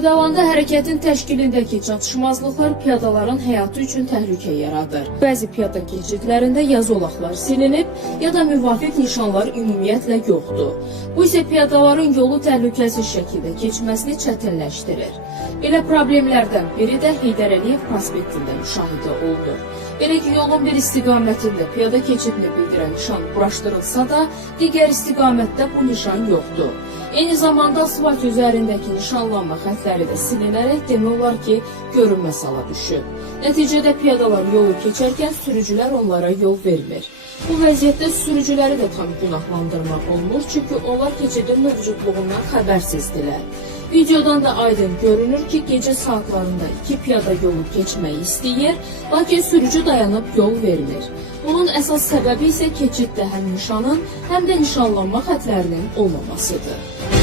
Xırdavanda hərəkətin təşkilindəki çatışmazlıqlar piyadaların həyatı üçün təhlükə yaradır. Bəzi piyada keçidlərində yazolaqlar silinib ya da müvafiq nişanlar ümumiyyətlə yoxdur. Bu isə piyadaların yolu təhlükəsiz şəkildə keçməsini çətinləşdirir. Belə problemlərdən biri də Heydər Əliyev prospektində müşahidə olunur. Belə ki, yolun bir istiqamətində piyada keçidini bildirən nişan quraşdırılsa da, digər istiqamətdə bu nişan yoxdur. Eyni zamanda asfalt üzərindəki nişanlanma xətləri də silinərək demək olar ki, görünməz hala düşüb. Nəticədə piyadalar yolu keçərkən sürücülər onlara yol vermir. Bu vəziyyətdə sürücüləri də tam günahlandırmaq olmur, çünki onlar keçidin mövcudluğundan xəbərsizdirlər. Videodan da aydın görünür ki, gecə saatlarında iki piyada yolu keçməyi istəyir, lakin sürücü dayanıb yol vermir. Bunun əsas səbəbi isə keçiddə həm nişanın, həm də nişanlanma xətlərinin olmamasıdır.